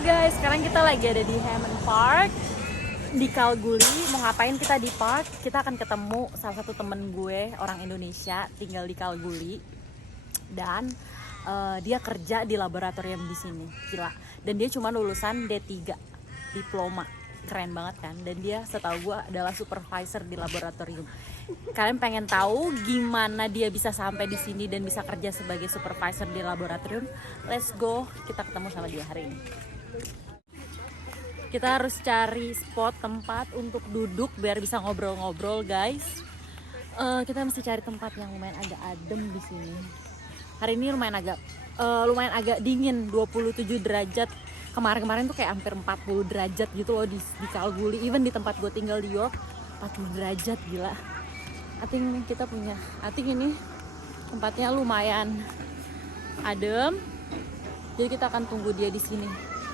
guys, sekarang kita lagi ada di Hammond Park di Kalgoorlie. Mau ngapain kita di park? Kita akan ketemu salah satu temen gue, orang Indonesia, tinggal di Kalgoorlie. Dan dia kerja di laboratorium di sini, gila. Dan dia cuma lulusan D3, diploma, keren banget kan? Dan dia setahu gue adalah supervisor di laboratorium. Kalian pengen tahu gimana dia bisa sampai di sini dan bisa kerja sebagai supervisor di laboratorium? Let's go, kita ketemu sama dia hari ini. Kita harus cari spot tempat untuk duduk biar bisa ngobrol-ngobrol, guys. Kita mesti cari tempat yang lumayan agak adem di sini. Hari ini lumayan agak dingin, 27 derajat. Kemarin-kemarin tuh kayak hampir 40 derajat gitu loh di Kalgoorlie. Even di tempat gue tinggal di York, 40 derajat, gila. I think ini tempatnya lumayan adem. Jadi kita akan tunggu dia di sini.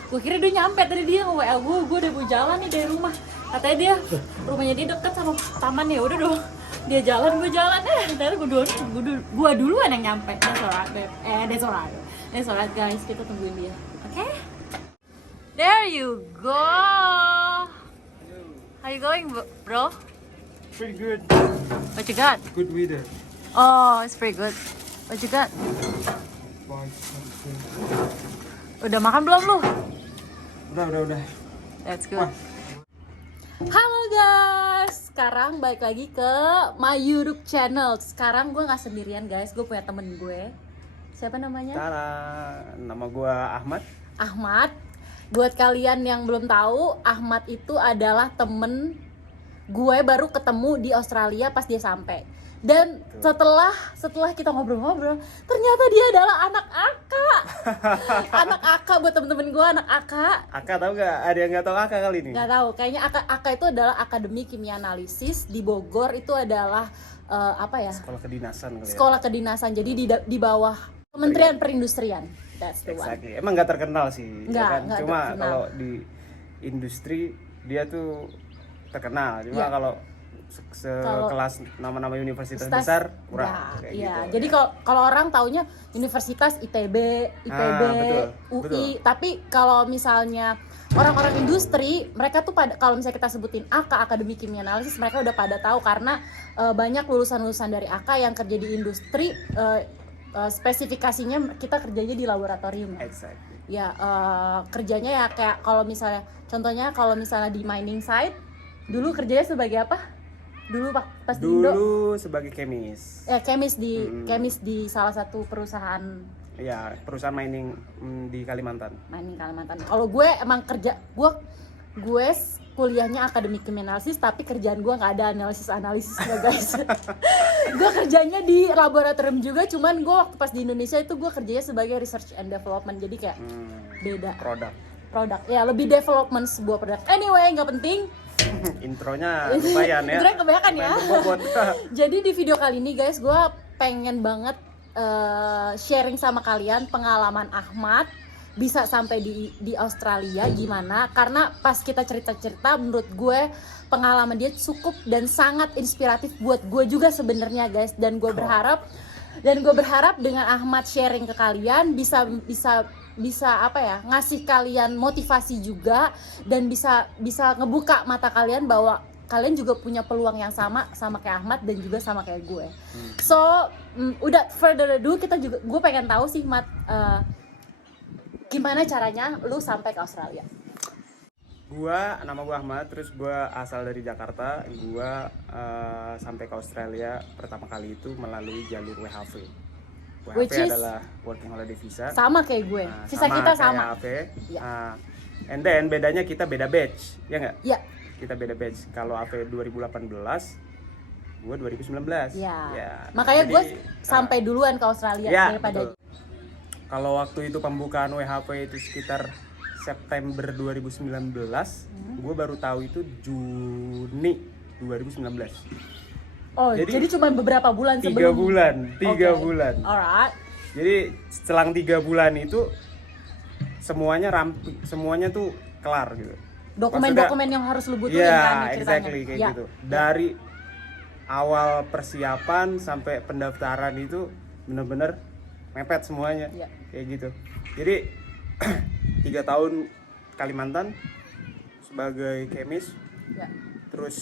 Gue kira dia nyampe, tadi dia nge-WA gue udah mau jalan nih dari rumah. Katanya dia rumahnya dia deket sama taman, ya udah dong. Dia jalan, gue jalan. Ntar gue duluan yang nyampe. That's alright guys, kita tungguin dia. Oke? There you go. How you going, bro? Pretty good. What you got? Good weather. Oh, it's pretty good. What you got? Udah makan belum lu? Udah. That's good. Halo guys, sekarang balik lagi ke my YouTube channel. Sekarang gue nggak sendirian guys, gue punya temen gue. Siapa namanya? Tara, nama gua Ahmad. Ahmad. Buat kalian yang belum tahu, Ahmad itu adalah temen gue baru ketemu di Australia pas dia sampai. Dan setelah kita ngobrol-ngobrol, ternyata dia adalah anak Aka. Anak Aka, buat temen-temen gue, anak Aka. Aka tahu nggak? Ada yang nggak tahu Aka kali ini? Nggak tahu, kayaknya Aka itu adalah Akademi Kimia Analisis di Bogor. Itu adalah Sekolah kedinasan kali ya? Sekolah kedinasan, jadi di bawah Kementerian Perindustrian. That's the one. Exactly. Emang nggak terkenal sih, Nggak Cuma terkenal. kalau di industri dia tuh terkenal. Cuma Iya. kalau sekelas nama-nama universitas besar kurang kayak iya. gitu. Jadi kalau orang taunya universitas ITB, betul. UI, tapi kalau misalnya orang-orang industri, mereka tuh kalau misalnya kita sebutin Akademi Kimia Analisis, mereka udah pada tahu karena banyak lulusan-lulusan dari AK yang kerja di industri, spesifikasinya kita kerjanya di laboratorium. Exactly. Ya, kerjanya ya kayak contohnya kalau misalnya di mining site, dulu kerjanya sebagai apa? Dulu pas di Indo. Dulu sebagai kemis. Ya, kemis di salah satu perusahaan. Ya, perusahaan mining di Kalimantan. Mining Kalimantan. Kalau gue emang gue kuliahnya akademik kimia analisis, tapi kerjaan gue nggak ada analisisnya guys. Gue kerjanya di laboratorium juga, cuman gue waktu pas di Indonesia itu gue kerjanya sebagai research and development, jadi kayak beda. Produk. Ya, lebih development sebuah produk. Anyway, nggak penting. Intronya lumayan ya. Intronya kebanyakan ya. Berbobot. Jadi di video kali ini guys, gue pengen banget sharing sama kalian pengalaman Ahmad bisa sampai di Australia gimana. Karena pas kita cerita-cerita, menurut gue pengalaman dia cukup dan sangat inspiratif buat gue juga sebenarnya guys. Dan gue berharap dengan Ahmad sharing ke kalian bisa ngasih kalian motivasi juga, dan bisa ngebuka mata kalian bahwa kalian juga punya peluang yang sama kayak Ahmad dan juga sama kayak gue. So, udah further ado, gue pengen tahu sih Mat, gimana caranya lu sampai ke Australia? Nama gua Ahmad, terus gua asal dari Jakarta. Gua sampai ke Australia pertama kali itu melalui jalur WHV. WHV adalah Working Holiday Visa. Sama kayak gue. Visa kita sama. AV. And then bedanya kita beda batch, ya nggak? Iya. Kita beda batch. Kalau AV 2018, gua 2019. Ya. Makanya gue sampai duluan ke Australia daripada. Kalau waktu itu pembukaan WHV itu sekitar September 2019, gue baru tahu itu Juni 2019. Oh, jadi cuma beberapa bulan sebelum. 3 bulan. Alright. Jadi setelah 3 bulan itu semuanya tuh kelar gitu. Dokumen-dokumen yang harus lu butuhin kan ceritanya. Exactly kayak gitu. Dari awal persiapan sampai pendaftaran itu benar-benar mepet semuanya. Kayak gitu. Jadi 3 tahun Kalimantan sebagai chemist. Ya. Terus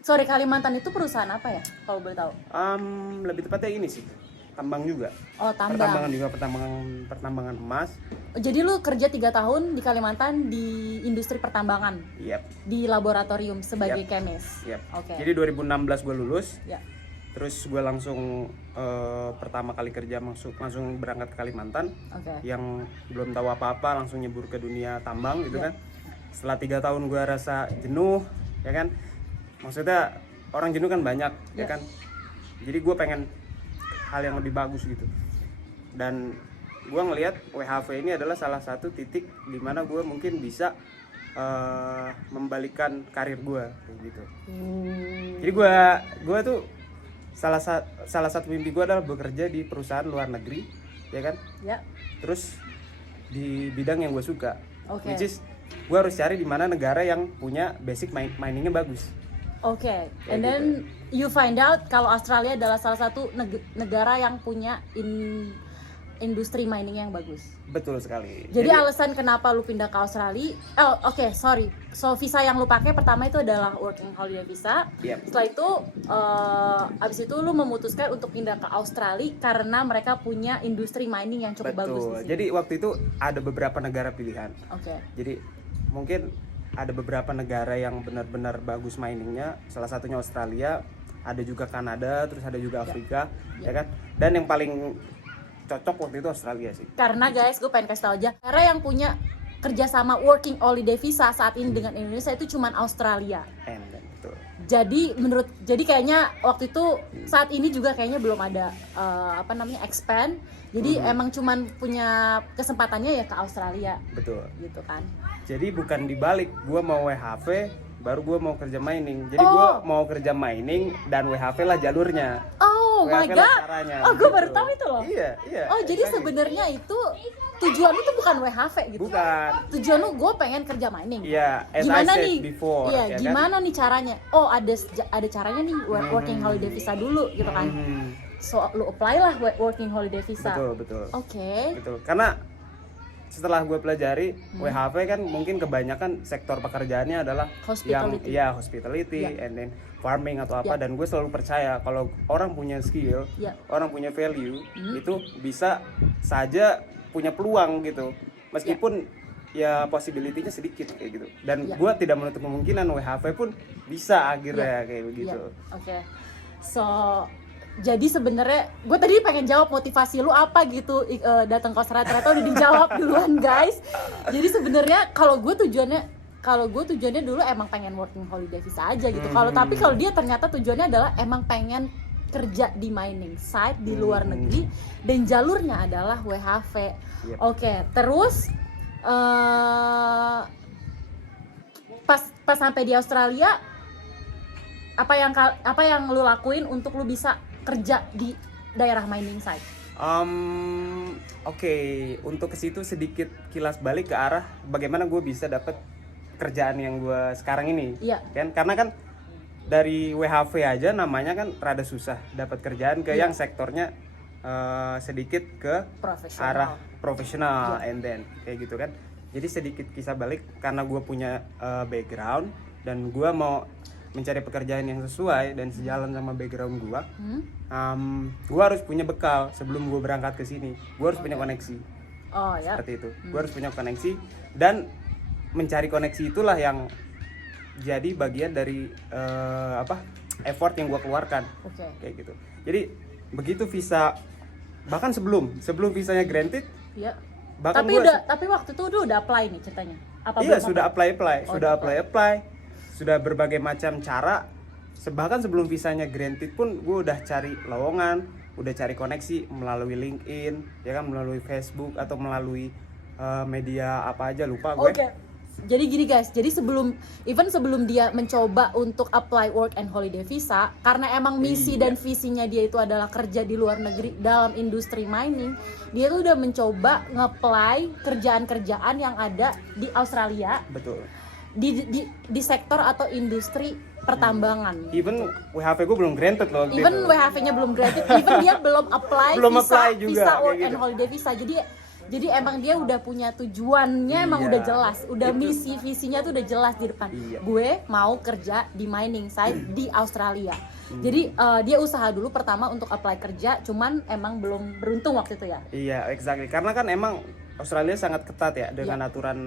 Sorry, Kalimantan itu perusahaan apa ya kalau boleh tahu? lebih tepatnya ini sih, tambang juga. Oh, tambang. Pertambangan juga, pertambangan emas. Jadi lu kerja 3 tahun di Kalimantan di industri pertambangan, Yap. di laboratorium sebagai chemist. Yap. Oke. Jadi 2016 gue lulus. Ya. Terus gue langsung pertama kali kerja langsung berangkat ke Kalimantan. Oke. Yang belum tahu apa-apa langsung nyebur ke dunia tambang gitu Ya. kan. Setelah 3 tahun gue rasa jenuh, ya kan. Maksudnya orang jenuh kan banyak, ya kan. Jadi gue pengen hal yang lebih bagus gitu. Dan gue ngelihat WHV ini adalah salah satu titik di mana gue mungkin bisa membalikkan karir gue kayak gitu. Jadi gue tuh salah satu mimpi gue adalah bekerja di perusahaan luar negeri, ya kan? Ya. Terus di bidang yang gue suka, Oke. which is gue harus cari di mana negara yang punya basic miningnya bagus. Oke. Kayak And then you find out kalau Australia adalah salah satu negara yang punya industri mining yang bagus. Betul sekali. Jadi alasan kenapa lu pindah ke Australia? Oke, sorry. So visa yang lu pakai pertama itu adalah working holiday visa. Yep. Setelah itu abis itu lu memutuskan untuk pindah ke Australia karena mereka punya industri mining yang cukup bagus di sini. Jadi waktu itu ada beberapa negara pilihan. Oke. Jadi mungkin ada beberapa negara yang benar-benar bagus miningnya. Salah satunya Australia, ada juga Kanada, terus ada juga Afrika, ya kan? Dan yang paling cocok waktu itu Australia sih. Karena guys, gue pengen kasih tau aja, negara yang punya kerjasama working holiday visa saat ini dengan Indonesia itu cuman Australia. Betul. Jadi kayaknya waktu itu saat ini juga kayaknya belum ada expand. Jadi emang cuman punya kesempatannya ya ke Australia. Betul. Gitu kan. Jadi bukan dibalik, gue mau WHV baru gue mau kerja mining. Jadi gue mau kerja mining dan WHV lah jalurnya. Oh my WHV lah god. caranya, Oh, gue gitu. baru tahu itu loh. Iya. Oh, jadi sebenarnya itu tujuan lu tuh bukan WHV gitu. Bukan. Tujuan lu gue pengen kerja mining. Iya, as Gimana I said nih? before, Iya, ya gimana nih caranya? Oh, ada caranya nih working holiday visa dulu gitu kan. So lu apply lah working holiday visa. Betul. Oke. Betul. Karena setelah gue pelajari WHV kan mungkin kebanyakan sektor pekerjaannya adalah Hospitality. yang hospitality and then farming atau apa, dan gue selalu percaya kalau orang punya skill, orang punya value itu bisa saja punya peluang gitu, meskipun ya possibility-nya sedikit kayak gitu. Dan gue tidak menutup kemungkinan WHV pun bisa akhirnya kayak begitu. Oke. So jadi sebenarnya gue tadi pengen jawab motivasi lu apa gitu datang ke Australia, ternyata udah dijawab duluan guys. Jadi sebenarnya kalau gue tujuannya dulu emang pengen working holiday visa aja gitu. Tapi kalau dia ternyata tujuannya adalah emang pengen kerja di mining site di luar negeri dan jalurnya adalah WHV. Oke, terus pas sampai di Australia apa yang lu lakuin untuk lu bisa kerja di daerah mining site? Oke, untuk ke situ sedikit kilas balik ke arah bagaimana gue bisa dapat kerjaan yang gue sekarang ini. Iya. Kan karena kan dari WHV aja namanya kan rada susah dapat kerjaan ke yang sektornya sedikit ke arah profesional and then kayak gitu kan. Jadi sedikit kisah balik karena gue punya background dan gue mau mencari pekerjaan yang sesuai dan sejalan sama background gue. Gue harus punya bekal sebelum gue berangkat ke sini. Gue harus punya koneksi. Seperti itu. Gue harus punya koneksi dan mencari koneksi itulah yang jadi bagian dari effort yang gue keluarkan. Kayak gitu. Jadi begitu visa, bahkan sebelum visanya granted. Iya. Bahkan tapi waktu itu udah apply nih ceritanya. Iya, sudah apply. Sudah berbagai macam cara. Bahkan sebelum visanya granted pun gue udah cari lowongan, udah cari koneksi melalui LinkedIn, ya kan, melalui Facebook atau melalui media apa aja lupa gue. Oke. Jadi gini guys, sebelum dia mencoba untuk apply work and holiday visa, karena emang misi dan visinya dia itu adalah kerja di luar negeri dalam industri mining, dia tuh udah mencoba nge-apply kerjaan-kerjaan yang ada di Australia. Betul. Di sektor atau industri pertambangan. Even WHV gue belum granted loh. Even WHV-nya belum granted, even dia belum apply juga, visa work gitu. and holiday visa. Jadi emang dia udah punya tujuannya, emang Iya. udah jelas, udah Itu. misi visinya tuh udah jelas di depan. Iya. Gue mau kerja di mining site di Australia. Jadi dia usaha dulu pertama untuk apply kerja, cuman emang belum beruntung waktu itu ya. Iya, exactly. Karena kan emang Australia sangat ketat ya dengan aturan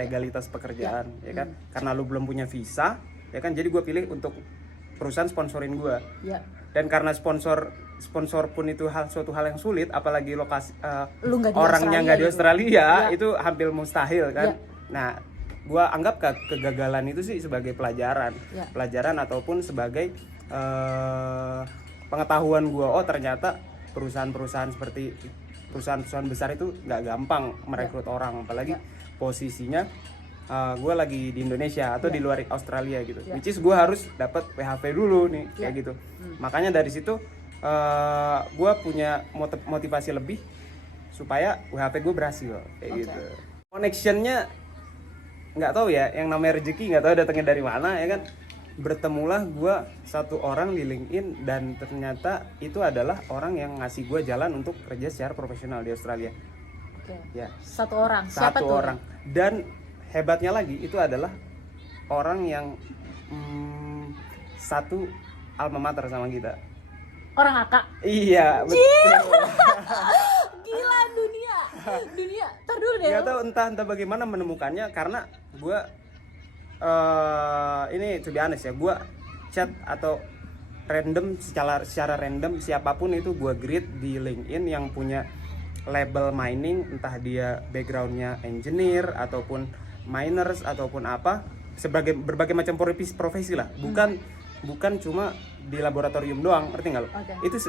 legalitas pekerjaan, ya kan? Karena lu belum punya visa, ya kan? Jadi gue pilih untuk perusahaan sponsorin gue. Ya. Dan karena sponsor pun itu suatu hal yang sulit, apalagi lokasi Lu nggak di orangnya Australia nggak di gitu. Australia, Ya. itu hampir mustahil kan. Ya. Nah, gue anggap kegagalan itu sih sebagai pelajaran, Ya. pelajaran ataupun sebagai pengetahuan gue. Oh ternyata perusahaan-perusahaan seperti perusahaan-perusahaan besar itu nggak gampang merekrut orang, apalagi posisinya gue lagi di Indonesia atau di luar Australia gitu, which is gue harus dapat PHV dulu nih kayak gitu. Makanya dari situ gue punya motivasi lebih supaya WHP gue berhasil kayak gitu. Connectionnya nggak tahu ya, yang namanya rezeki nggak tahu datangnya dari mana ya kan. Bertemulah gue satu orang di LinkedIn dan ternyata itu adalah orang yang ngasih gue jalan untuk kerja secara profesional di Australia. Ya. Satu orang. Siapa Satu tuh? orang. Dan hebatnya lagi itu adalah orang yang satu alma mater sama kita. Orang akak. Iya, betul. Gila dunia. Ntar dulu deh. Gak tahu entah bagaimana menemukannya, karena gue ini to be honest ya, gue chat atau random secara random siapapun itu gue greet di LinkedIn yang punya label mining, entah dia backgroundnya engineer ataupun miners ataupun apa, sebagai berbagai macam profesi lah, bukan cuma di laboratorium doang, ngerti nggak lo?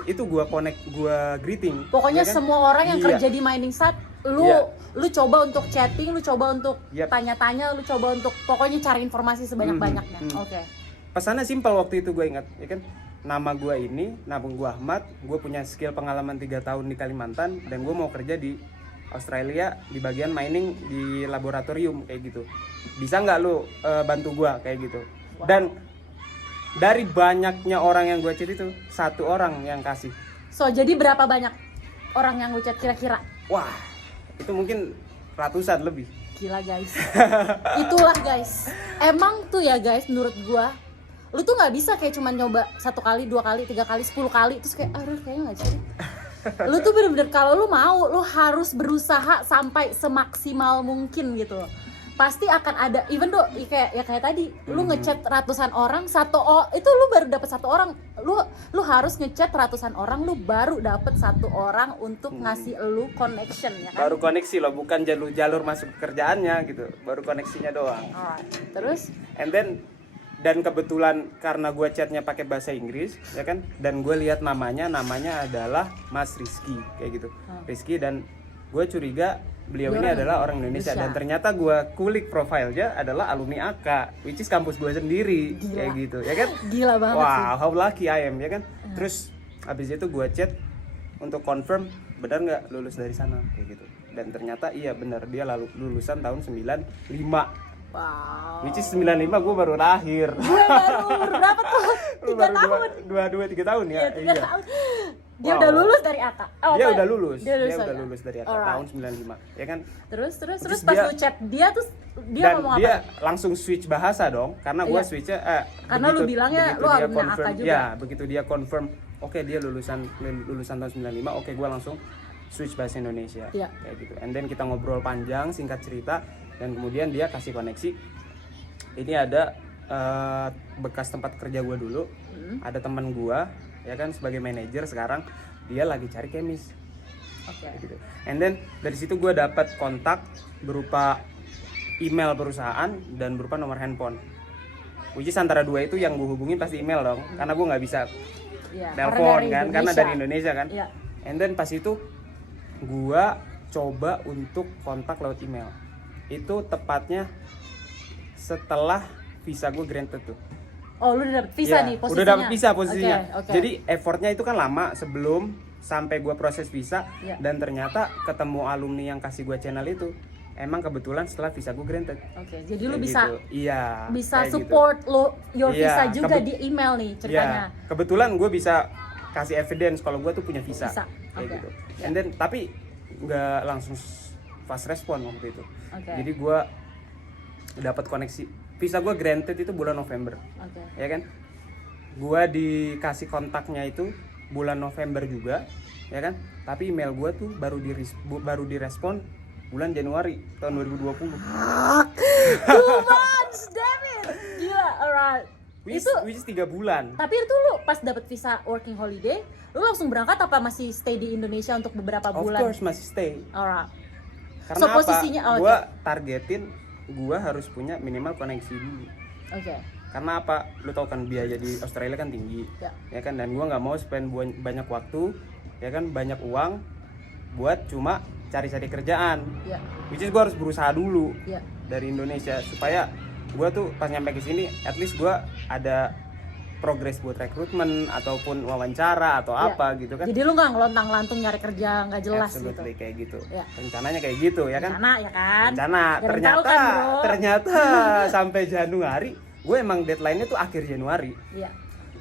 Itu gue connect, gue greeting. Pokoknya ya kan? semua orang yang kerja di mining site, lu coba untuk chatting, lu coba untuk tanya-tanya, lu coba untuk pokoknya cari informasi sebanyak-banyaknya. Pesannya simpel waktu itu gue ingat, ya kan? Nama gue ini, nama gue Ahmad, gue punya skill pengalaman 3 tahun di Kalimantan dan gue mau kerja di Australia di bagian mining di laboratorium kayak gitu. Bisa nggak lu bantu gue kayak gitu? Dan dari banyaknya orang yang gue chat itu, satu orang yang kasih. So, jadi berapa banyak orang yang lu chat kira-kira? Wah, itu mungkin ratusan lebih. Gila guys. Itulah guys. Emang tuh ya guys, menurut gua, lu tuh nggak bisa kayak cuman nyoba 1 kali, 2 kali, 3 kali, 10 kali terus kayak aduh kayaknya nggak jadi. Lu tuh bener-bener kalau lu mau, lu harus berusaha sampai semaksimal mungkin gitu. Pasti akan ada, even though kayak tadi lu ngechat ratusan orang, itu lu baru dapet 1 orang, lu harus ngechat ratusan orang, lu baru dapet 1 orang untuk ngasih lu connection ya kan. Baru koneksi loh, bukan jalur masuk pekerjaannya gitu, baru koneksinya doang. Terus dan kebetulan karena gue chatnya pakai bahasa Inggris ya kan, dan gue lihat namanya adalah Mas Rizky kayak gitu. Rizky, dan gue curiga beliau ini adalah orang Indonesia. Dan ternyata gue kulik profilnya adalah alumni AK, which is kampus gue sendiri. Gila. Kayak gitu ya kan. Gila banget sih. Wow, how lucky I am ya kan. Terus habis itu gue chat untuk confirm benar nggak lulus dari sana kayak gitu. Dan ternyata iya benar, dia lulusan tahun 95. Wow. Which is 95 gue baru lahir. Gue baru berapa tuh? 3 tahun. 3 tahun ya. Iya, 3 tahun. Dia udah lulus dari AK. Dia udah lulus. Dia udah sana. lulus dari AK tahun 95. Ya kan? Terus pas lu chat dia terus dia ngomong apa? Dia langsung switch bahasa dong, karena gue switchnya karena lu bilangnya lu alumni AK juga. Ya, begitu dia confirm, oke, dia lulusan tahun 95, oke, gue langsung switch bahasa Indonesia. Kayak gitu. And then kita ngobrol panjang, singkat cerita, dan kemudian dia kasih koneksi. Ini ada bekas tempat kerja gue dulu, ada teman gue ya kan, sebagai manajer sekarang, dia lagi cari kemis. Gitu. And then dari situ gue dapat kontak berupa email perusahaan dan berupa nomor handphone, which is antara 2 itu yang gue hubungin pasti email dong, karena gue nggak bisa telepon kan, karena dari Indonesia kan. And then pas itu gue coba untuk kontak lewat email. Itu tepatnya setelah visa gue granted tuh. Oh, lu udah dapet visa nih posisinya? Udah dapet visa posisinya. Okay. Jadi effortnya itu kan lama sebelum sampai gue proses visa. Dan ternyata ketemu alumni yang kasih gue channel itu emang kebetulan setelah visa gue granted. Jadi lu bisa gitu. Bisa support gitu. lo your visa juga di email nih ceritanya. Kebetulan gue bisa kasih evidence kalau gue tuh punya visa. Kayak gitu. And then tapi nggak langsung fast respon waktu itu. Oke. Jadi gue dapat koneksi visa gue granted itu bulan November, Oke. ya kan. Gue dikasih kontaknya itu bulan November juga, ya kan. Tapi email gue tuh baru direspon bulan Januari tahun 2020. 2 months, damn it. Gila, alright. Which Itu is 3 bulan. tapi itu lu pas dapet visa working holiday, lu langsung berangkat apa masih stay di Indonesia untuk beberapa Of bulan? course masih stay. Alright. Karena So, apa? posisinya- oh, Gue targetin gue harus punya minimal koneksi dulu. Oke. Karena apa? Lu tau kan biaya di Australia kan tinggi, Ya. kan. Dan gue nggak mau spend banyak waktu, ya kan, banyak uang buat cuma cari-cari kerjaan. Ya. Which is gue harus berusaha dulu Ya. dari Indonesia supaya gue tuh pas nyampe ke sini, at least gue ada progres buat rekrutmen ataupun wawancara atau Ya. apa gitu kan. Jadi lu nggak ngelontang-lantung nyari kerja nggak jelas Absolutely, gitu. kayak gitu. Ya. Rencananya kayak gitu, ya kan. Rencana ya kan? Rencana. Gak ada yang tahu kan, bro. Ternyata sampai Januari, gue emang deadline-nya tuh akhir Januari. Iya.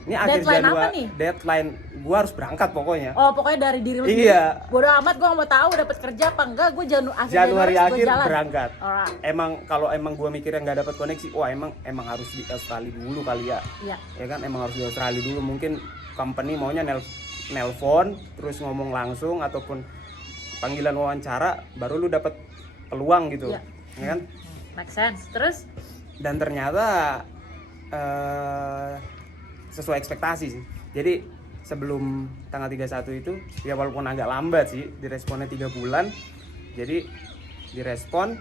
Ini akhir Deadline apa Januari. nih? Deadline gue harus berangkat pokoknya. Oh, pokoknya dari diri lu Iya. sendiri. Bodo amat, gue nggak mau tahu dapat kerja apa enggak. Gue akhir Januari gua akhir jalan. berangkat. Alright. Emang kalau emang gue mikirnya nggak dapat koneksi, wah emang harus di Australia dulu kali ya. Iya. Ya kan, emang harus di Australia dulu. Mungkin company maunya nelpon terus ngomong langsung ataupun panggilan wawancara baru lu dapat peluang gitu. Iya. Ya kan? Make sense. Terus? Dan ternyata sesuai ekspektasi sih. Jadi sebelum tanggal 31 itu ya walaupun agak lambat sih, diresponnya 3 bulan. Jadi direspon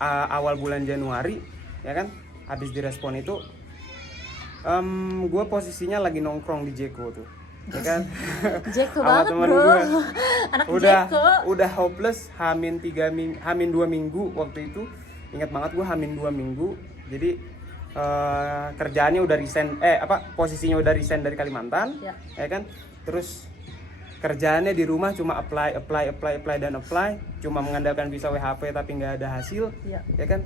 awal bulan Januari, ya kan. Habis direspon itu gue posisinya lagi nongkrong di Jeko tuh, ya kan. Jeko Sama banget temen bro. gua. Anak udah Jeko. udah hopeless hamin 2 minggu waktu itu. Ingat banget gue hamin 2 minggu. Jadi kerjaannya udah resign, posisinya udah resign dari Kalimantan, Ya. ya kan. Terus kerjaannya di rumah cuma apply, cuma mengandalkan visa WHP tapi nggak ada hasil, Ya. ya kan.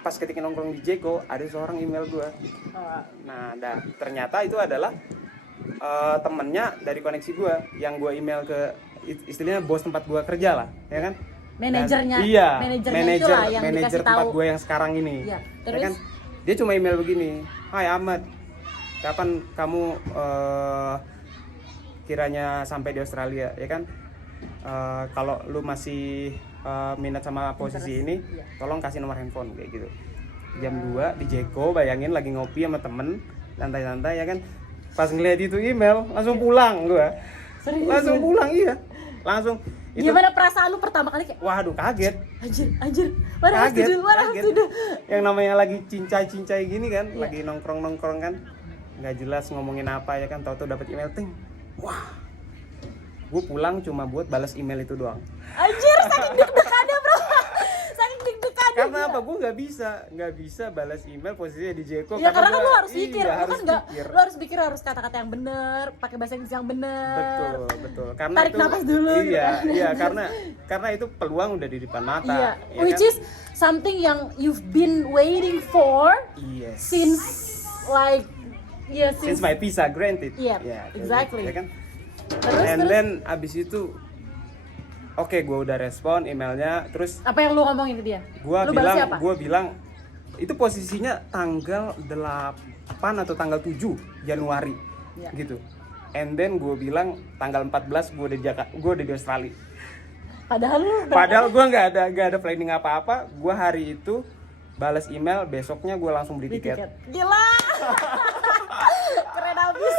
Pas ketika nongkrong di Jeko ada seorang email gue. Oh, Nah, ternyata itu adalah temennya dari koneksi gue yang gue email ke istilahnya bos tempat gue kerja lah, ya kan. manajernya. Iya, Manajernya itulah yang manajer dikasih tempat tahu. gue yang sekarang ini. Iya, Ya terus? kan? Dia cuma email begini, "Hai Ahmad, kapan kamu kiranya sampai di Australia, ya kan? Kalau lu masih minat sama posisi ini, Iya. tolong kasih nomor handphone," kayak gitu. Jam 2 di Jeko, bayangin lagi ngopi sama temen, santai-santai, ya kan. Pas ngeliat itu email, langsung pulang gua. Serius? Langsung pulang, iya. Langsung. Itu, Gimana perasaan lu pertama kali kayak waduh, kaget. anjir, what I have to do, what I have to do. Yang namanya lagi cincai-cincai gini kan, Iya. lagi nongkrong-nongkrong kan, nggak jelas ngomongin apa, ya kan. Tahu-tahu dapat email, ting. Wah, gue pulang cuma buat balas email itu doang. Anjir, saking deg-degannya bro. Saking deg-degannya. Karena gila. apa? Gue nggak bisa balas email posisinya di Jeko. Ya karena kan gua- lu harus mikir, iya, lu harus kan nggak, pikir. lu harus pikir harus kata-kata yang bener, pakai bahasa Inggris yang bener. Betul. Karena Tarik itu, nafas dulu, gitu Iya, kan. iya, karena itu peluang udah di depan mata. Iya, ya which kan? is something yang you've been waiting for Yes. since like Since my visa granted. Iya, Ya, kayak exactly. gitu, ya kan? terus And then abis itu, oke, gue udah respon emailnya. Terus apa yang lu ngomongin ke dia? gue Lu balas bilang, siapa? itu posisinya tanggal 8 atau tanggal 7 Januari, Iya. gitu. And then gue bilang tanggal 14 gue udah di Australia. Padahal gue nggak ada planning apa-apa. Gue hari itu balas email, besoknya gue langsung beli beli tiket. tiket. Gila. Keren abis.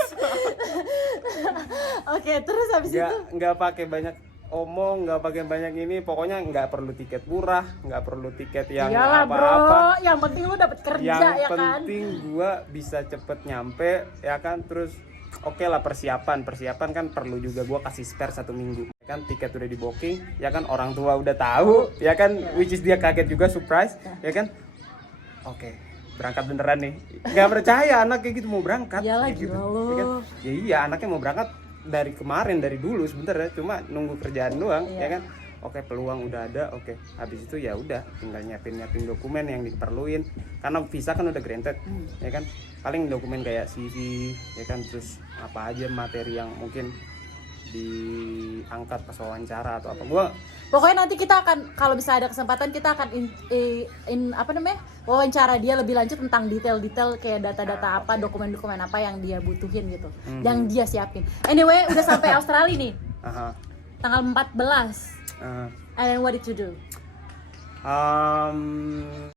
Oke, terus habis itu Nggak pakai banyak omong, nggak pakai banyak ini, pokoknya nggak perlu tiket murah, nggak perlu tiket yang iyalah bro, apa-apa. yang penting lu dapet kerja Yang ya kan. penting gua bisa cepet nyampe, ya kan. Terus oke lah, persiapan kan perlu juga. Gua kasih spare 1 minggu, ya kan. Tiket udah di booking, ya kan. Orang tua udah tahu, ya kan. Which is dia kaget juga, surprise, ya kan. Oke, berangkat beneran nih. Gak percaya anak kayak gitu mau berangkat. Iyalah, kayak gitu, gila lo. ya kan? Ya iya, anaknya mau berangkat dari kemarin, dari dulu sebenarnya, cuma nunggu kerjaan doang, Iya. ya kan. Oke, peluang udah ada. Oke, habis itu ya udah tinggal nyiapin dokumen yang diperluin, karena visa kan udah granted, ya kan. Paling dokumen kayak CV, ya kan. Terus apa aja materi yang mungkin diangkat pas wawancara atau apa. Gue Pokoknya nanti kita akan, kalau bisa ada kesempatan, kita akan wawancara dia lebih lanjut tentang detail-detail kayak data-data apa, dokumen-dokumen apa yang dia butuhin gitu, yang dia siapin. Anyway, udah sampai Australia nih, tanggal 14. And then what did you do?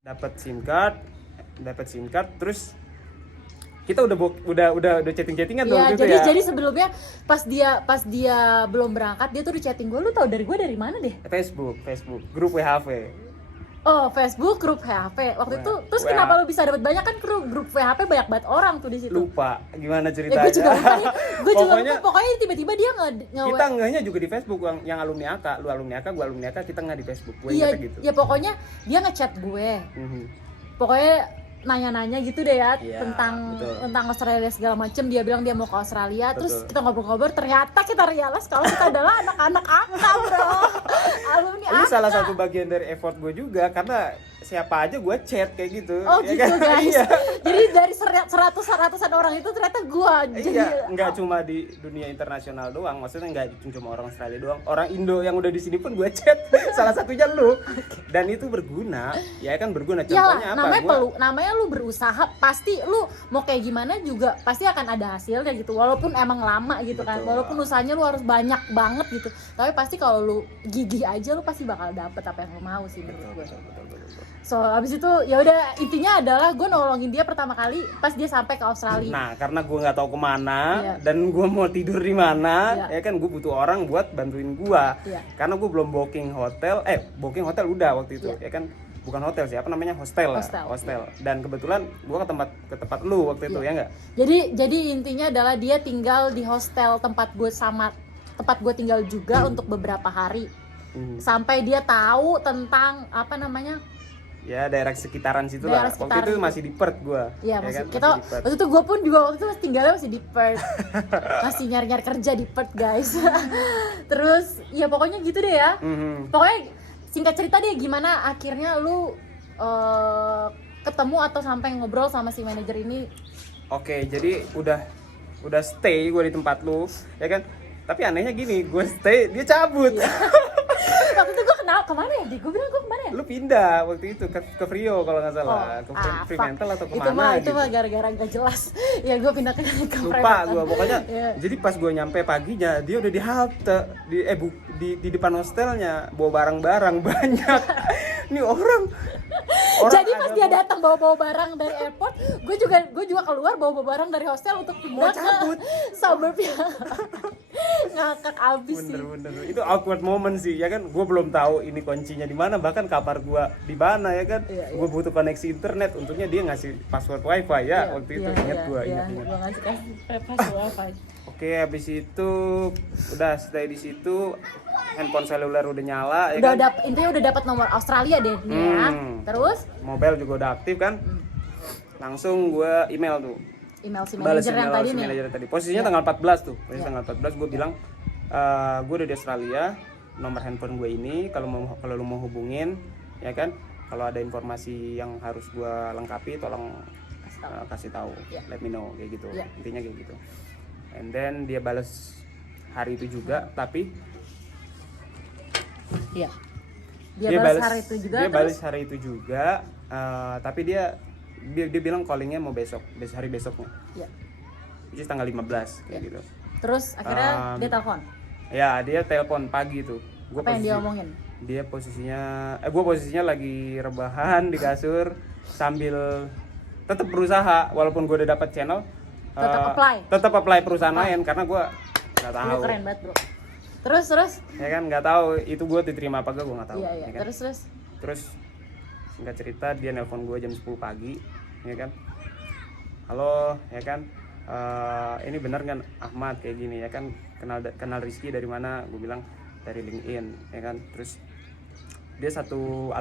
Dapat SIM card, terus kita udah chatting-chattingan tuh Iya, waktu itu jadi ya. jadi sebelumnya pas dia belum berangkat, dia tuh udah chatting gue. Lu tau dari gue dari mana deh? Facebook, grup WHV. Oh, Facebook grup WHP waktu itu. Terus kenapa lu bisa dapat banyak, kan grup WHP banyak banget orang tuh di situ. Lupa gimana Ya, ceritanya. gue juga lupa nih. Gue juga Pokoknya- lupa. Pokoknya tiba-tiba dia Kita ngehnya juga di Facebook, yang alumni AK, lu alumni AK, gua alumni AK, kita nggak di Facebook. Gue Iya, ingatnya gitu. ya pokoknya dia ngechat gue. Pokoknya nanya-nanya gitu deh ya, Iya, tentang betul. Australia segala macem. Dia bilang dia mau ke Australia. Terus Betul. kita ngobrol-ngobrol, ternyata kita realize kalau kita adalah anak-anak AK, bro. Alumni Ini AK. salah satu bagian dari effort gue juga, karena siapa aja gue chat kayak gitu. Oh ya gitu kan? guys. Iya. Jadi dari ratusan orang itu ternyata gue jadi. Iya, nggak cuma di dunia internasional doang, maksudnya nggak cuma orang Australia doang, orang Indo yang udah di sini pun gue chat. Salah satunya lu. Dan itu berguna, ya kan berguna. Ya Contohnya apa? namanya lu berusaha, pasti lu mau kayak gimana juga pasti akan ada hasilnya gitu, walaupun emang lama gitu kan, Betul. walaupun usahanya lu harus banyak banget gitu, tapi pasti kalau lu gigih aja lu pasti bakal dapet apa yang lu mau sih menurut gue. Betul. So abis itu ya udah, intinya adalah gue nolongin dia pertama kali pas dia sampai ke Australia. Nah, karena gue nggak tahu kemana Iya. dan gue mau tidur di mana, Iya. ya kan gue butuh orang buat bantuin gue. Iya. Karena gue belum booking hotel udah waktu itu, Iya. ya kan bukan hotel sih, apa namanya, hostel. Dan kebetulan gue ke tempat lu waktu itu, Iya. ya nggak? Jadi intinya adalah dia tinggal di hostel tempat gue tinggal juga untuk beberapa hari. Sampai dia tahu tentang apa namanya. Ya daerah sekitaran situ Daerah lah. Waktu sekitaran itu itu. masih di Perth gue. Iya, ya masih kan? kita Masih di Perth. waktu itu gue pun juga waktu itu masih tinggalnya masih di Perth. Masih nyari-nyari kerja di Perth, guys. Terus ya pokoknya gitu deh ya. Pokoknya singkat cerita deh, gimana akhirnya lu ketemu atau sampai ngobrol sama si manajer ini. Oke, jadi udah stay gue di tempat lu, ya kan? Tapi anehnya gini, gue stay, dia cabut. Waktu itu gue kenal kemana ya? Gue bilang gue kemana ya? Lu pindah waktu itu ke Frio kalau nggak salah, ke fuck. Fremantle atau Itu kemana mah gitu. gara-gara gak jelas. Ya gue pindah ke Lupa Fremantle. gue pokoknya. Iya. Jadi pas gue nyampe paginya, dia udah di halte di depan hostelnya, bawa barang-barang banyak. Ini orang Jadi pas ada dia mau- datang bawa barang dari airport, gue juga keluar bawa barang dari hostel untuk pindah Mau cabut. ke suburbnya. Ngakak abis sih. Bener. Itu awkward moment sih, ya kan? Gue belum tahu ini kuncinya di mana, bahkan kabar gue di mana, ya kan? Iya. Gue butuh koneksi internet, untungnya dia ngasih password wifi ya waktu itu, ingat gue. Iya, gue ngasih password wifi. Oke, habis itu udah stay di situ, handphone seluler udah nyala, ya Udah kan? intinya udah dapat nomor Australia deh nih ya. Terus Mobile juga udah aktif kan? Langsung gue email tuh. email si Balas manajer yang email tadi si nih. manajer tadi. Posisinya tanggal 14 tuh. Tanggal 14 gue bilang gue udah di Australia, nomor handphone gue ini, kalau lu mau hubungin, ya kan? Kalau ada informasi yang harus gue lengkapi, tolong kasih tahu. Iya. Let me know kayak gitu. Iya. Intinya kayak gitu. And then dia balas hari itu juga, tapi Iya. Dia balas hari itu juga. Dia Terus balas hari itu juga, tapi dia bilang callingnya mau hari besoknya. Iya. Which is tanggal 15 kayak Iya. gitu. Terus akhirnya dia telepon. Ya, dia telepon pagi tuh. Apa yang dia omongin? Dia gue posisinya lagi rebahan di kasur sambil tetap berusaha, walaupun gue udah dapat channel. Tetap apply perusahaan lain karena gue nggak tahu. Lu keren banget, bro. Terus Ya kan, nggak tahu itu gue diterima apa gak, gue nggak tahu. Iya. Ya kan? Terus singkat cerita dia nelpon gue jam 10 pagi, ya kan? Halo, ya kan? Ini benar kan Ahmad kayak gini, ya kan? Kenal Rizky dari mana? Gue bilang dari LinkedIn, ya kan? Terus dia satu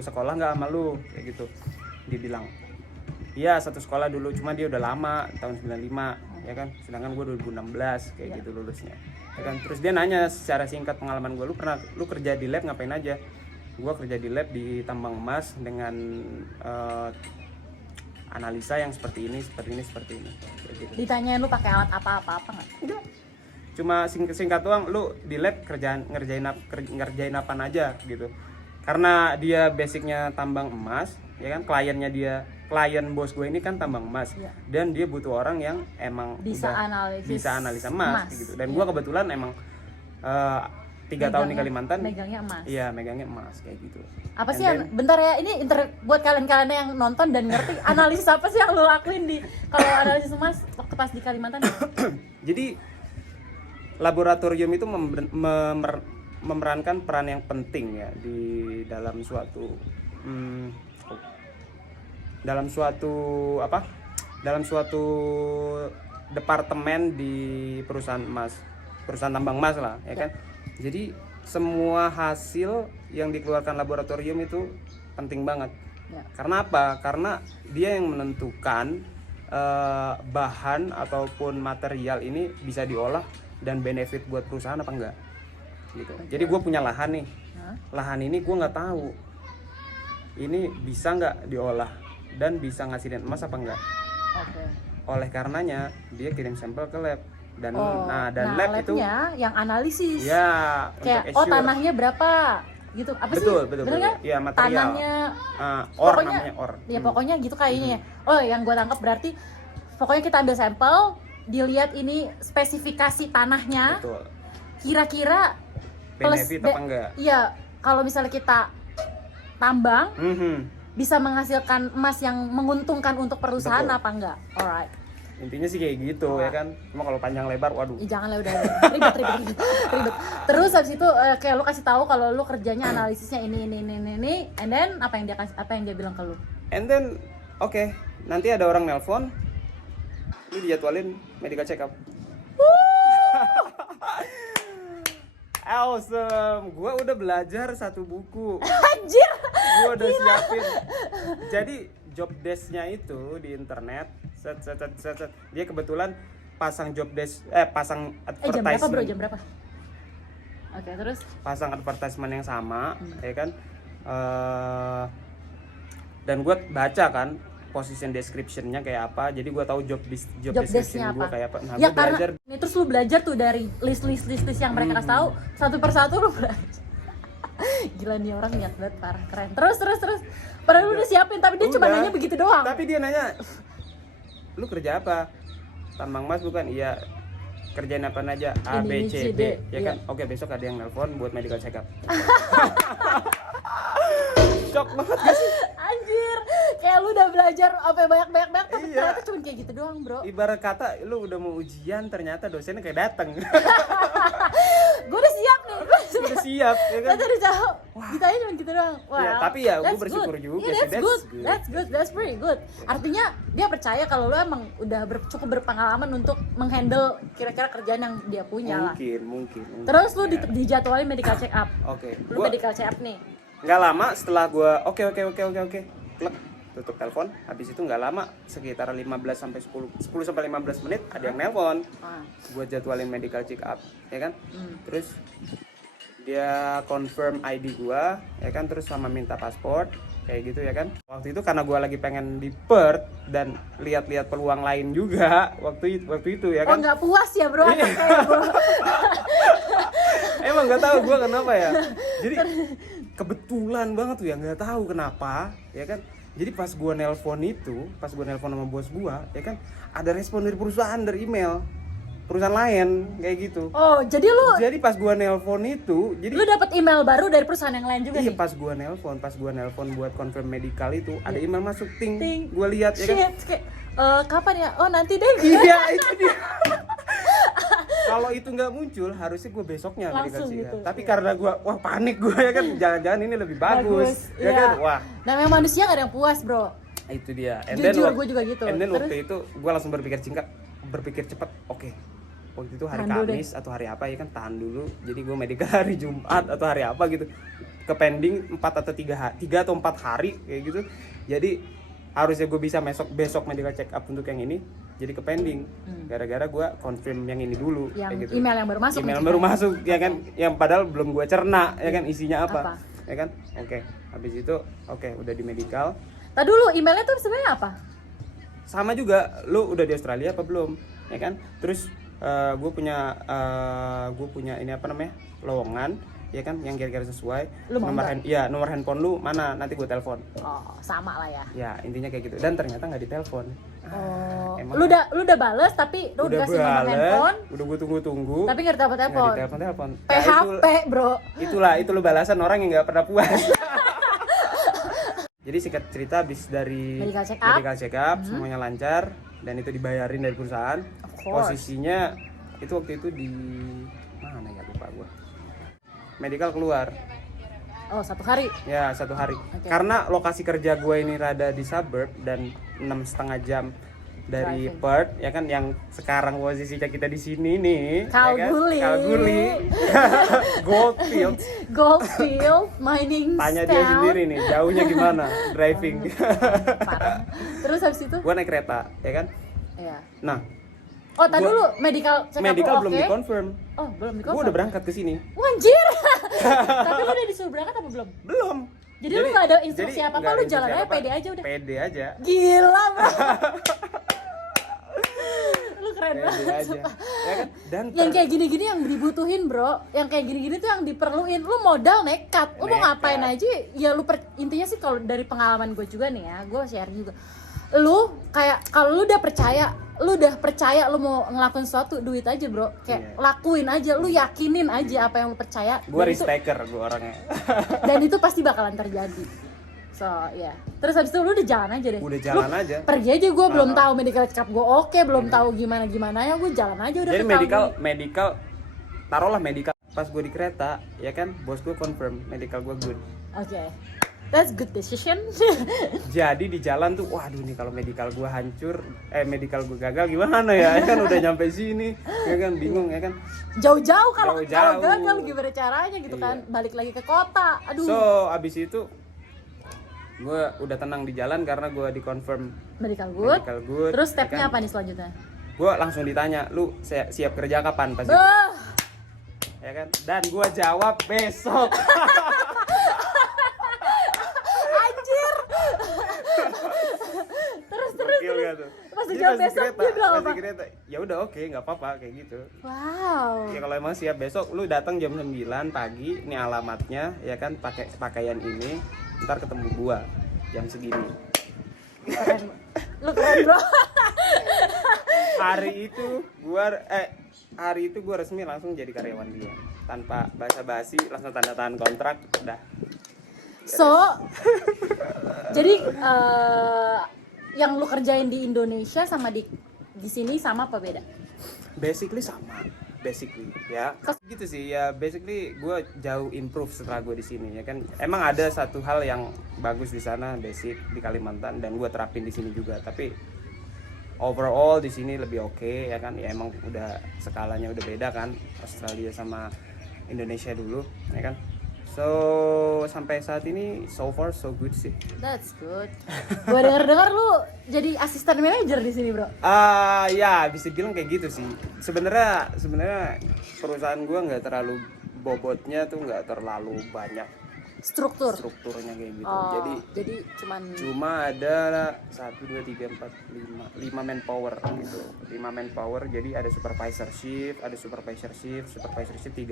sekolah nggak sama lu, kayak gitu. Dia bilang iya satu sekolah dulu, cuma dia udah lama tahun 95, ya kan? Sedangkan gue 2016 kayak gitu lulusnya, ya kan? Terus dia nanya secara singkat pengalaman gue, lu kerja di lab ngapain aja? Gue kerja di lab di tambang emas dengan analisa yang seperti ini kayak gitu. ditanyain lu pakai alat apa nggak? Enggak. cuma singkat doang, lu di lab ngerjain apa aja gitu. Karena dia basicnya tambang emas, ya kan, klien bos gue ini kan tambang emas, Iya. dan dia butuh orang yang emang Bisa udah bisa analisa emas. emas gitu. Dan gue Iya. kebetulan emang 3 tahun di Kalimantan, megangnya emas. iya megangnya emas kayak gitu. Apa And sih then- bentar ya, ini buat kalian-kalian yang nonton dan ngerti, analisis apa sih yang lo lakuin di kalau analisis emas waktu pas di Kalimantan? Jadi laboratorium itu memerankan peran yang penting ya di dalam suatu dalam suatu departemen di perusahaan tambang emas lah, ya kan. Jadi semua hasil yang dikeluarkan laboratorium itu penting banget. Ya. Karena apa? Karena dia yang menentukan bahan ataupun material ini bisa diolah dan benefit buat perusahaan apa enggak gitu. Jadi gue punya lahan nih, Hah? lahan ini gue nggak tahu ini bisa nggak diolah dan bisa ngasilin emas apa enggak. Oke. Oleh karenanya dia kirim sampel ke lab dan Oh, dan lab itu labnya yang analisis. ya Kayak untuk assure. tanahnya berapa gitu. Apa sih? betul Bener kan? ya material Tanahnya or pokoknya- namanya or. ya pokoknya gitu kayaknya. Oh, yang gue tangkap berarti pokoknya kita ambil sampel, dilihat ini spesifikasi tanahnya, Betul. kira-kira plus Benefit apa enggak? Iya, kalau misalnya kita tambang Mhm. bisa menghasilkan emas yang menguntungkan untuk perusahaan Betul. apa enggak? Alright. Intinya sih kayak gitu ya kan. Cuma kalau panjang lebar waduh. Ih, jangan lah, udah ribet. Terus habis itu kayak lu kasih tahu kalau lu kerjanya analisisnya ini, and then apa yang dia bilang ke lu? And then oke, nanti ada orang nelpon. Lu dijadwalin medical check up. Awesome, gue udah belajar satu buku. Anjir. Gue udah siapin. Jadi job desk-nya itu di internet, set. Dia kebetulan pasang job desk, pasang Jam berapa bro? advertisement, Jam berapa? Oke, terus? pasang advertisement yang sama, ya kan. Dan gue baca kan position description-nya kayak apa, jadi gue tahu job description desk-nya gue apa? kayak apa. Nah, Ya gue karena belajar. ini terus lu belajar tuh dari list yang mereka kasih tahu, satu persatu lu belajar. Gila nih orang niat banget, parah, keren. Terus. Padahal lu udah siapin, tapi dia cuma Udah. nanya begitu doang. Tapi dia nanya, lu kerja apa? Tambang emas bukan? Iya. Kerjain apa aja? A, B, Ini, C, C, D. D. Ya Iya. kan? Oke, besok ada yang nelpon buat medical check up. Shock banget gak sih? Anjir, kayak lu udah belajar apa banyak tapi Iya. ternyata cuma kayak gitu doang, bro. Ibarat kata lu udah mau ujian, ternyata dosennya kayak dateng. Gue udah siap nih, Udah siap, ya kan? Ternyata dijawab, ditanya cuma gitu doang. Wah, Ya, tapi ya gue that's bersyukur good. juga Iya, sih, that's good, that's pretty good. Artinya dia percaya kalau lu emang udah cukup berpengalaman untuk menghandle kira-kira kerjaan yang dia punya lah. Mungkin. Terus lu Ya. dijadwalin medical check up. Oke, Lu gua medical check up nih. nggak lama setelah gue oke, plek, tutup telepon. Habis itu nggak lama, sekitar 15 sampai 15 menit ada yang nelpon. Ah, Gue jadwalin medical check up, ya kan? hmm. Terus dia confirm ID gua, ya kan, terus sama minta paspor kayak gitu, ya kan. Waktu itu karena gua lagi pengen di Perth dan lihat-lihat peluang lain juga waktu itu, ya Oh kan. nggak puas ya bro, Iya. kayak bro. Emang nggak tahu gua kenapa ya. Jadi kebetulan banget tuh ya, nggak tahu kenapa, ya kan. Jadi pas gua nelpon sama bos gua, ya kan, ada respon dari perusahaan, dari email perusahaan lain kayak gitu. Oh jadi lu Jadi pas gua nelpon itu, jadi lu dapat email baru dari perusahaan yang lain juga iya, nih. pas gua nelpon buat confirm medical itu, ada email masuk, ting. Ting. Gua lihat, ya kan. Shit, kayak kapan ya? Oh nanti deh. Iya, itu dia. Kalau itu nggak muncul, harusnya gue besoknya medical Langsung check up. gitu, Tapi iya. karena gue, wah panik gue, ya kan, jangan-jangan ini lebih bagus, ya iya. kan, wah Namanya manusia gak ada yang puas bro. itu dia. Jujur, gua juga gitu. And then Terus? waktu itu gue langsung berpikir cepat, oke. Waktu itu hari Tahan dulu Kamis atau hari apa, ya kan, tahan dulu. Jadi gue medical hari Jumat atau hari apa gitu, ke pending 4 atau 3 atau 4 hari kayak gitu. Jadi harusnya gue bisa besok medical check up untuk yang ini, jadi ke pending gara-gara gue confirm yang ini dulu, Yang kayak gitu. email yang baru masuk. Email yang maksudnya. baru masuk, ya kan, yang padahal belum gue cerna, ya kan, isinya Apa? apa, ya kan. Oke, habis itu udah di medical. Tadi dulu emailnya tuh sebenarnya apa? Sama juga, lu udah di Australia apa belum, ya kan. Terus gue punya ini apa namanya, lowongan ya kan, yang kira-kira sesuai. Lu mau Nomor handphone lu mana, nanti gue telepon. Oh, sama lah ya. Ya intinya kayak gitu, dan ternyata nggak ditelepon. Oh, Emang lu udah bales tapi lu udah dikasih nomor handphone, udah gue tunggu tapi nggak dapet telepon. telepon. PHP, bro. Itu lo balasan orang yang nggak pernah puas. Jadi singkat cerita, habis dari medical check up semuanya lancar dan itu dibayarin dari perusahaan. Of course. Posisinya itu waktu itu di mana ya, lupa gua. Medical keluar. Oh, 1 hari. Ya, 1 hari. Okay. Karena lokasi kerja gue ini rada di suburb dan 6,5 jam dari Driving. Perth, ya kan, yang sekarang posisinya kita di sini nih, Kalgoorlie. ya kan? Kalgoorlie. Goldfields. Goldfield mining Tanya dia sendiri nih, jauhnya gimana driving. Parah. Terus habis itu? Gua naik kereta, ya kan? Iya. Nah, Oh, tadi dulu medical check up medical lu belum oke? dikonfirm. Oh, belum Gua dikonfirm. udah berangkat ke sini. Anjir. Tapi lu udah disuruh berangkat apa belum? Belum. Jadi lu nggak ada instruksi jadi apa-apa, nggak ada lu jalan instruksi aja apa-apa. pede aja udah. Pede aja. Gila, bro. Lu keren Pede banget. aja. sumpah. Ya kan? Dan Yang kayak gini-gini yang dibutuhin, bro. Yang kayak gini-gini tuh yang diperluin. Lu modal nekat. Lu mau Nekat. ngapain aja? Ya lu intinya sih kalau dari pengalaman gue juga nih ya, gue share juga. Lu kayak kalau lu udah percaya lu mau ngelakuin sesuatu, duit aja, bro. Kayak lakuin aja, lu yakinin aja apa yang lu percaya. gua Dan itu- risk taker, gua orangnya. dan itu pasti bakalan terjadi. So, ya. Terus habis itu lu udah jalan aja deh. Udah jalan Lu aja. Pergi aja, gue belum tahu medical check up gue oke, belum tahu gimana ya, gue jalan aja udah. Jadi ke Kalgoorlie. medical taruhlah medical, pas gue di kereta, ya kan, bos gue confirm medical gue good. Oke. That's good decision. Jadi di jalan tuh, waduh nih kalau medical gue hancur, medical gue gagal gimana ya? Ya kan udah nyampe sini, ya kan, bingung ya kan. Jauh-jauh kalau Jauh-jauh. gagal gimana caranya gitu kan? Iya. Balik lagi ke kota. Aduh. So abis itu gue udah tenang di jalan karena gue dikonfirm medical good. medical good. Terus stepnya apa nih selanjutnya? Gue langsung ditanya, lu siap kerja kapan pas itu? Bah, Ya kan? Dan gue jawab besok. anjir. terus Gokil gak tuh? Pas Jadi dijawab pas di besok, kereta, dia bilang pas di apa? kereta, ya udah oke, nggak apa-apa kayak gitu. Wow. Ya kalau emang siap besok, lu datang jam 9 pagi, ini alamatnya, ya kan, pakai pakaian ini, ntar ketemu gua jam segini. Keren. Lu keren, bro. Hari itu gua resmi langsung jadi karyawan dia, tanpa basa-basi, langsung tanda tangan kontrak, udah. So, jadi yang lu kerjain di Indonesia sama di sini sama apa beda? Basically sama, ya. Gitu sih ya, basically gue jauh improve setelah gue di sini, ya kan. Emang ada satu hal yang bagus di sana, basic di Kalimantan, dan gue terapin di sini juga. Tapi overall di sini lebih oke, ya kan. Ya emang udah skalanya udah beda kan, Australia sama Indonesia dulu, ya kan. So sampai saat ini so far so good sih. That's good. Gua dengar lu jadi asisten manajer di sini, bro. Ya bisa bilang kayak gitu sih. Sebenarnya perusahaan gua nggak terlalu bobotnya tuh, nggak terlalu banyak strukturnya kayak gitu. Oh, Jadi cuma ada 1, 2, 3, 4, 5 manpower gitu. 5 manpower. Jadi ada supervisor shift 3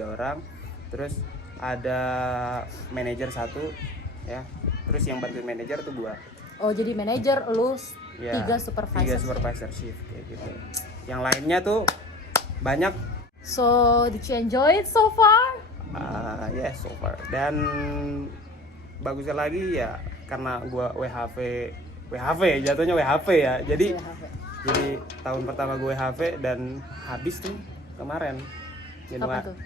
orang. Terus ada manajer 1, ya. Terus yang bantuin manajer tuh gua. Oh, jadi manajer lu Ya, 3 supervisor. 3 supervisor shift kayak gitu. Yang lainnya tuh banyak. So, did you enjoy it so far? So far. Dan bagusnya lagi ya karena gua WHV jatuhnya WHV ya. Jadi tahun pertama gue WHV dan habis tuh kemarin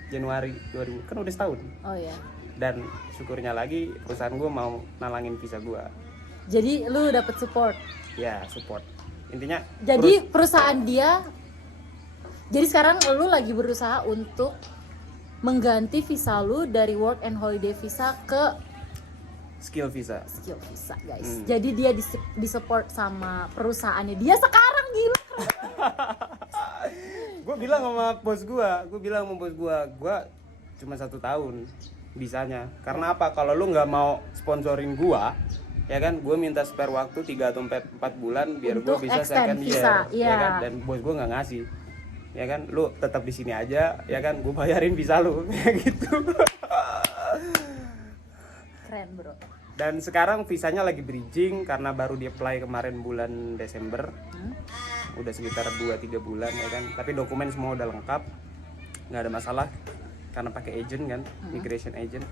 Januari 2000, kan udah setahun. Oh iya. Dan syukurnya lagi perusahaan gue mau nalangin visa gue. Jadi lu dapet support. Ya, support. Intinya Jadi perusahaan dia. Jadi sekarang lu lagi berusaha untuk mengganti visa lu dari work and holiday visa ke skill visa, guys. Jadi dia disupport sama perusahaannya dia sekarang, gila. Gue bilang sama bos gue cuma 1 tahun bisanya. Karena apa? Kalau lu nggak mau sponsorin gue, ya kan, gue minta spare waktu 3 atau 4 bulan biar gue Untuk bisa extend second year, visa, ya iya. kan? Dan bos gue nggak ngasih. ya kan, lu tetap di sini aja, ya kan, gue bayarin visa lu, kayak gitu. Keren bro. Dan sekarang visanya lagi bridging karena baru di apply kemarin bulan Desember. Udah sekitar 2-3 bulan ya kan. Tapi dokumen semua udah lengkap. Nggak ada masalah karena pakai agent kan, migration agent.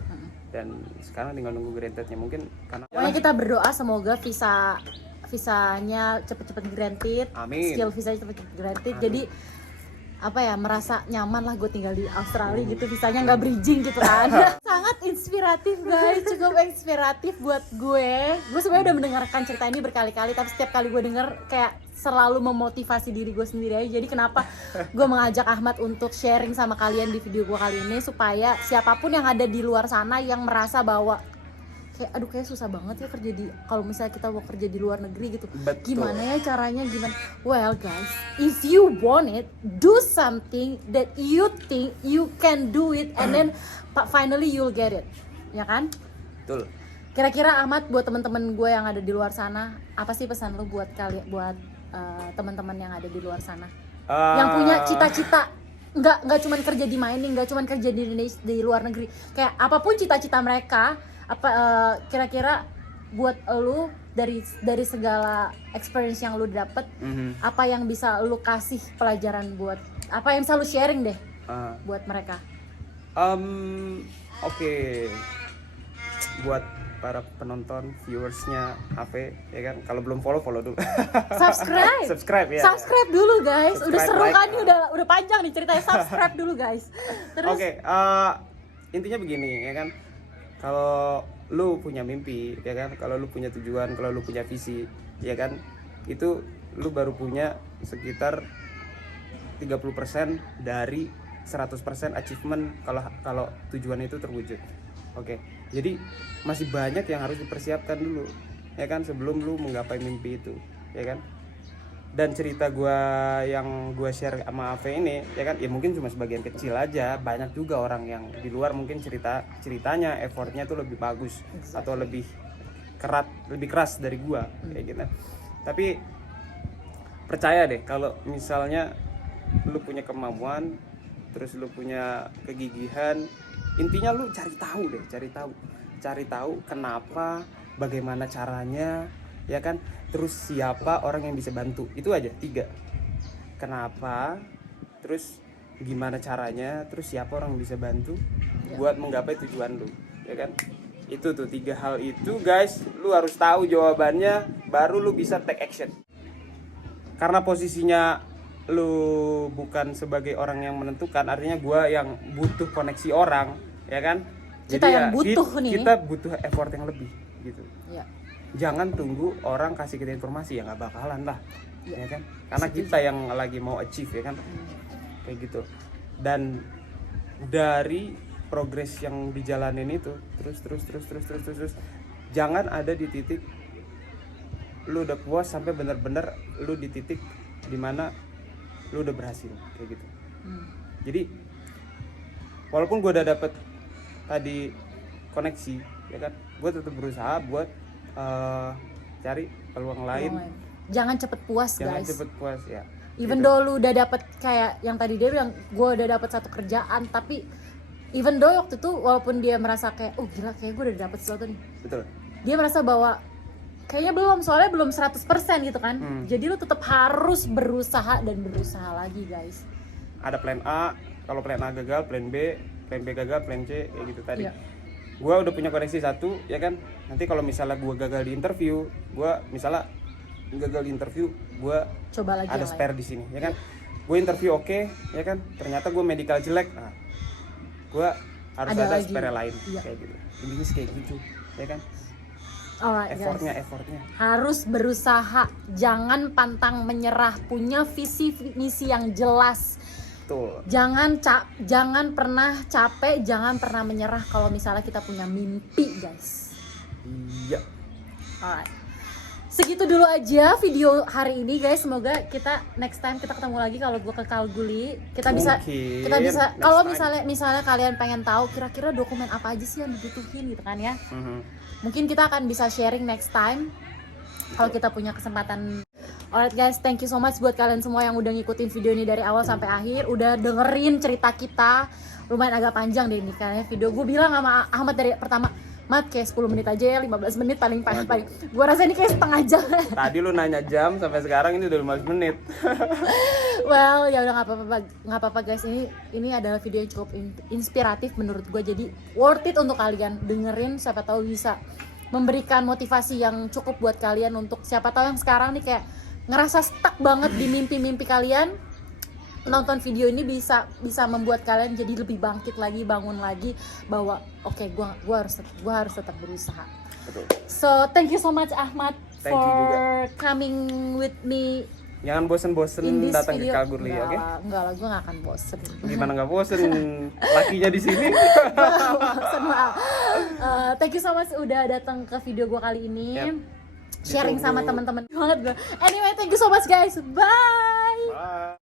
Dan sekarang tinggal nunggu grantednya mungkin karena Pokoknya kita berdoa semoga visanya cepet-cepet granted. Amin. Skill visanya cepet-cepet granted. Jadi apa ya, merasa nyaman lah gue tinggal di Australia gitu, visanya nggak bridging gitu kan. Sangat inspiratif guys, cukup inspiratif buat gue sebenarnya udah mendengarkan cerita ini berkali-kali, tapi setiap kali gue denger kayak selalu memotivasi diri gue sendiri aja. Jadi kenapa gue mengajak Ahmad untuk sharing sama kalian di video gue kali ini, supaya siapapun yang ada di luar sana yang merasa bahwa kayak aduh kayak susah banget ya kerja di, kalau misalnya kita mau kerja di luar negeri gitu. Betul. Gimana ya caranya, gimana? Well guys, if you want it, do something that you think you can do it, and then finally you'll get it, ya kan? betul. Kira-kira Ahmad, buat teman-teman gue yang ada di luar sana, apa sih pesan lo buat teman-teman yang ada di luar sana yang punya cita-cita, nggak cuman kerja di mining, nggak cuman kerja di Indonesia, di luar negeri, kayak apapun cita-cita mereka, apa kira-kira buat lu dari segala experience yang lu dapet, apa yang bisa lu kasih pelajaran, buat apa yang bisa lu sharing deh buat mereka? Oke. Buat para penonton, viewersnya HP, ya kan, kalau belum follow dulu. subscribe ya. Subscribe dulu guys. Udah Subscribe, seru like, kan, udah panjang nih ceritanya. Subscribe dulu guys. Terus Oke, intinya begini ya kan, kalau lu punya mimpi ya kan, kalau lu punya tujuan, kalau lu punya visi ya kan, itu lu baru punya sekitar 30% dari 100% achievement kalau tujuan itu terwujud. Oke, jadi masih banyak yang harus dipersiapkan dulu ya kan, sebelum lu menggapai mimpi itu ya kan. Dan cerita yang gue share sama Ave ini ya kan, ya mungkin cuma sebagian kecil aja. Banyak juga orang yang di luar mungkin ceritanya effortnya tuh lebih bagus atau lebih keras dari gue kayak gitu. Tapi percaya deh, kalau misalnya lu punya kemampuan, terus lu punya kegigihan, intinya lu cari tahu kenapa, bagaimana caranya ya kan, terus siapa orang yang bisa bantu. Itu aja, 3. Kenapa, terus gimana caranya, terus siapa orang yang bisa bantu buat menggapai tujuan lu ya kan. Itu tuh 3 hal itu guys, lu harus tahu jawabannya, baru lu bisa take action. Karena posisinya lu bukan sebagai orang yang menentukan, artinya gua yang butuh koneksi orang ya kan. Kita jadi yang butuh nih. Kita butuh effort yang lebih gitu ya. Jangan tunggu orang kasih kita informasi, ya nggak bakalan lah ya kan, karena kita yang lagi mau achieve ya kan, kayak gitu. Dan dari progres yang dijalanin itu terus jangan ada di titik lu udah puas sampai bener-bener lu di titik dimana lu udah berhasil kayak gitu. Jadi walaupun gue udah dapet tadi koneksi ya kan, gue tetap berusaha buat cari peluang lain. Jangan cepet puas Jangan guys. cepet puas ya. Even gitu. though lu udah dapet, kayak yang tadi dia bilang, gue udah dapet satu kerjaan, tapi even though waktu itu walaupun dia merasa kayak oh gila kayak gue udah dapet sesuatu nih, Betul. dia merasa bahwa kayaknya belum, soalnya belum 100% gitu kan. Jadi lu tetap harus berusaha dan berusaha lagi guys. Ada plan A, kalau plan A gagal, plan B gagal, plan C kayak gitu tadi. Iya. Gue udah punya koneksi 1 ya kan. Nanti kalau misalnya gue gagal di interview, gue Coba lagi ada yang spare lain. di sini ya kan. Gue interview oke ya kan, ternyata gue medical jelek, nah gue harus ada lagi. spare lain. Iya. Kayak gitu. Intinya sih kayak gitu ya kan. Alright Effortnya harus berusaha, jangan pantang menyerah, punya visi misi yang jelas. betul. Jangan pernah capek, jangan pernah menyerah kalau misalnya kita punya mimpi guys. Iya. Alright, segitu dulu aja video hari ini guys. Semoga kita next time kita ketemu lagi. Kalau gue ke Kalgoorlie, kita bisa Mungkin next kalau time. misalnya kalian pengen tahu kira-kira dokumen apa aja sih yang dibutuhin gitu kan ya. Mungkin kita akan bisa sharing next time kalau kita punya kesempatan. Alright guys, thank you so much buat kalian semua yang udah ngikutin video ini dari awal sampai akhir, udah dengerin cerita kita. Lumayan agak panjang deh ini kayaknya video. Gue bilang sama Ahmad dari pertama, Mat kayak 10 menit aja ya, 15 menit paling. Gue rasa ini kayak setengah jam. Tadi lu nanya jam, sampai sekarang ini udah 15 menit. Well, ya udah nggak apa-apa guys. Ini adalah video yang cukup inspiratif menurut gue. Jadi worth it untuk kalian dengerin. Siapa tahu bisa memberikan motivasi yang cukup buat kalian untuk siapa tahu yang sekarang nih kayak ngerasa stuck banget di mimpi-mimpi kalian. Nonton video ini bisa membuat kalian jadi lebih bangkit lagi, bangun lagi bahwa oke, gua harus tetap berusaha. Betul. So thank you so much Ahmad Thank you for juga. coming with me. Jangan bosen-bosen In this datang ke video. Kalgurli, oke? Enggak lah, gue gak akan bosen. Gimana nggak bosen? Lakinya di sini. Bosen maaf. Thank you so much udah datang ke video gue kali ini. Yep. Sharing sama Ditunggu. teman-teman banget gue. Anyway, thank you so much guys. Bye. Bye.